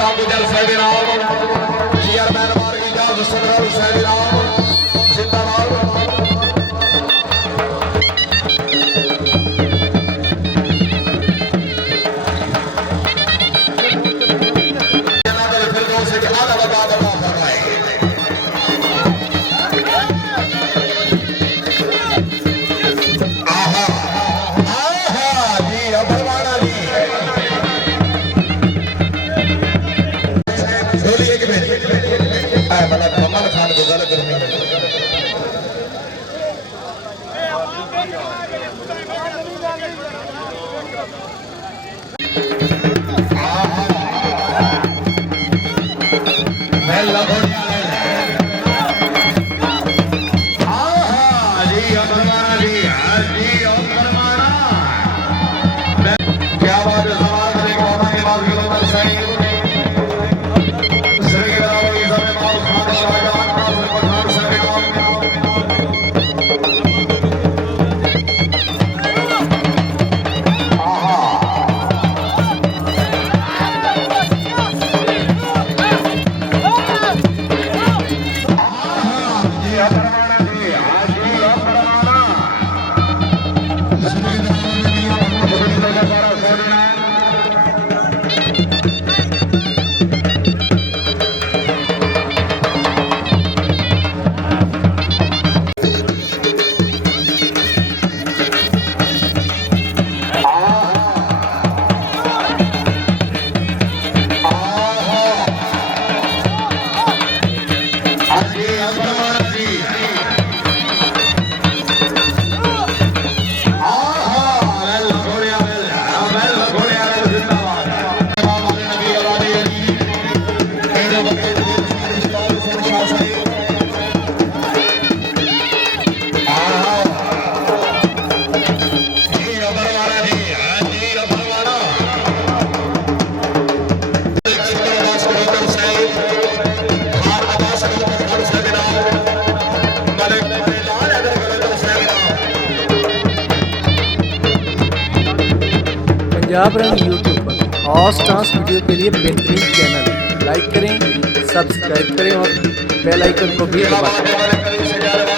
खुदा गुजर साहिब राम चेयरमैन मार्गी जाज सरदार साहिब राम जिंदाबाद पंजाब रंग यूट्यूब पर और स्टार्स वीडियो के लिए बेहतरीन चैनल लाइक करें, सब्सक्राइब करें और बेल आइकन को भी दबाएं।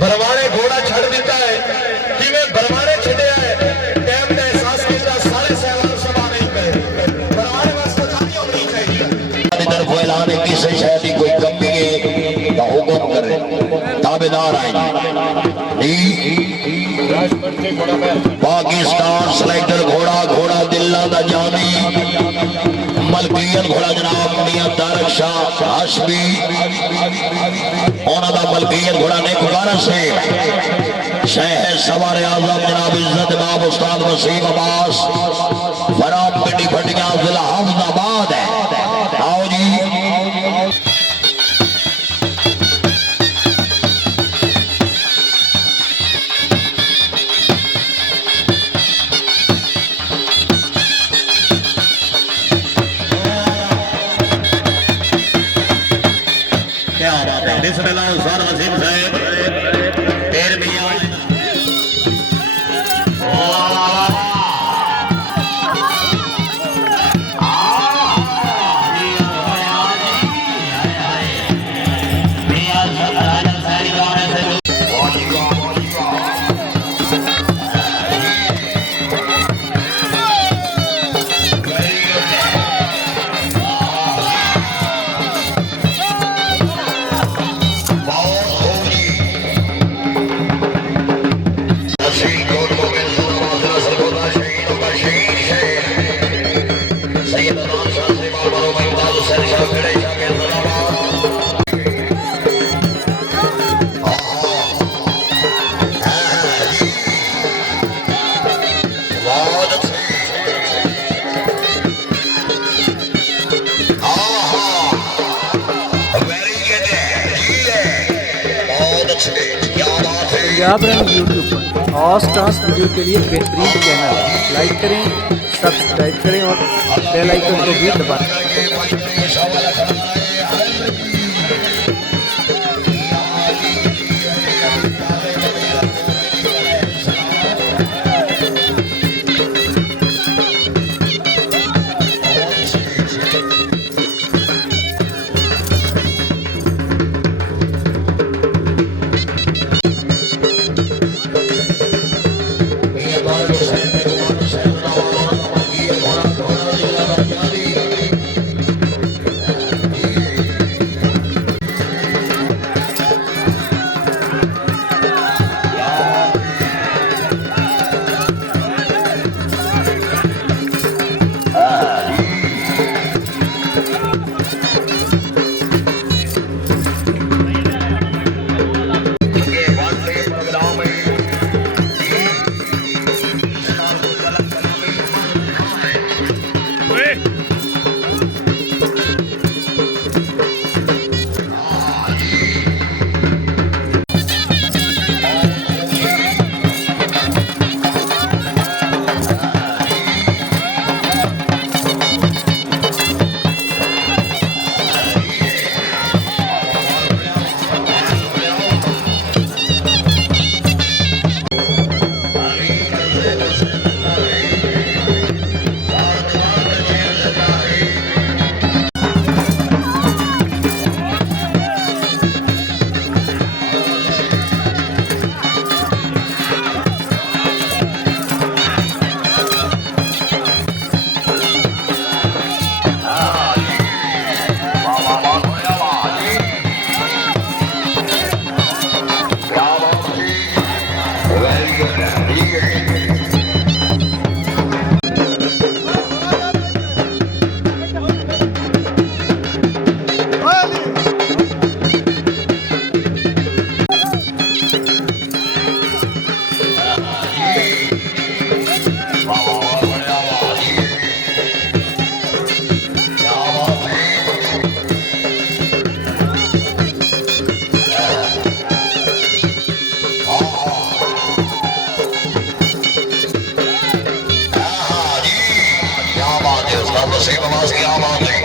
बरवाने घोड़ा छड़ दिता है कि वे बरवाने छड़े है टाइम का एहसास किया सारे सहवान सभा नहीं करे बरवाने वास्ते जानी होनी चाहिए इधर को ऐलान है किसी शहर की कोई कमी है तो हुक्म करे ताबेदार आए नहीं पाकिस्तान सिलेक्टर घोड़ा घोड़ा दिल्ला दा जानी मलकियत घोड़ा जनाब मियां तारक शाह हाशमी ओना दा मलकियत घोड़ा ने गुजारा से शहर सवार आजम जनाब इज्जत बाब उस्ताद वसीम अब्बास फराम पिंडी फटिया जिला हफ्ताबाद है। आओ जी क्या बात है बिस्मिल्लाह उस्ताद वसीम साहब पैर मियां पंजाब रंग यूट्यूब पर और स्टार्स वीडियो के लिए बेहतरीन चैनल है। लाइक करें, सब्सक्राइब करें और बेल आइकन को भी दबाएं। वसीम अब्बास की आवाज है।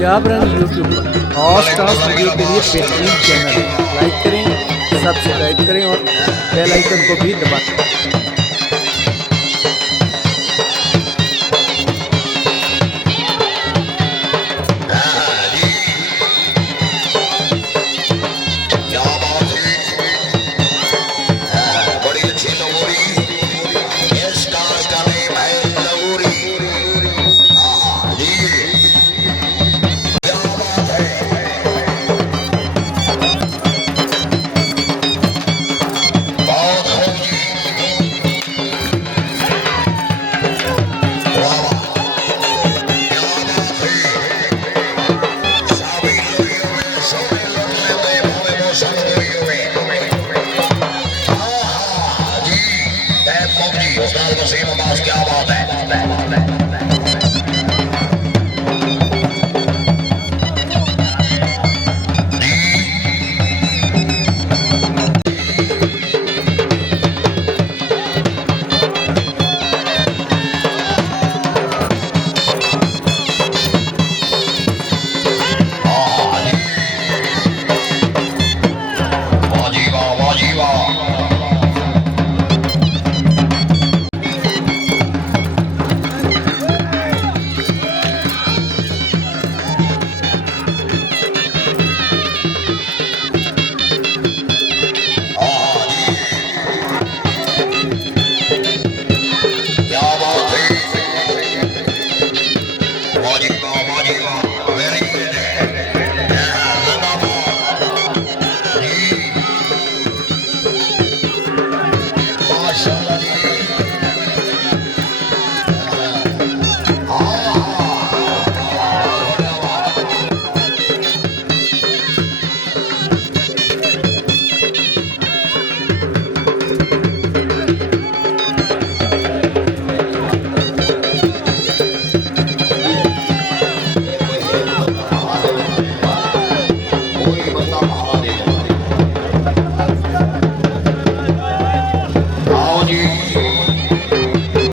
पंजाब रंग यूट्यूब पर और स्टार्स वीडियो के लिए बेहतरीन चैनल है। लाइक करें, सब्सक्राइब करें और बेल आइकन को भी दबाएं।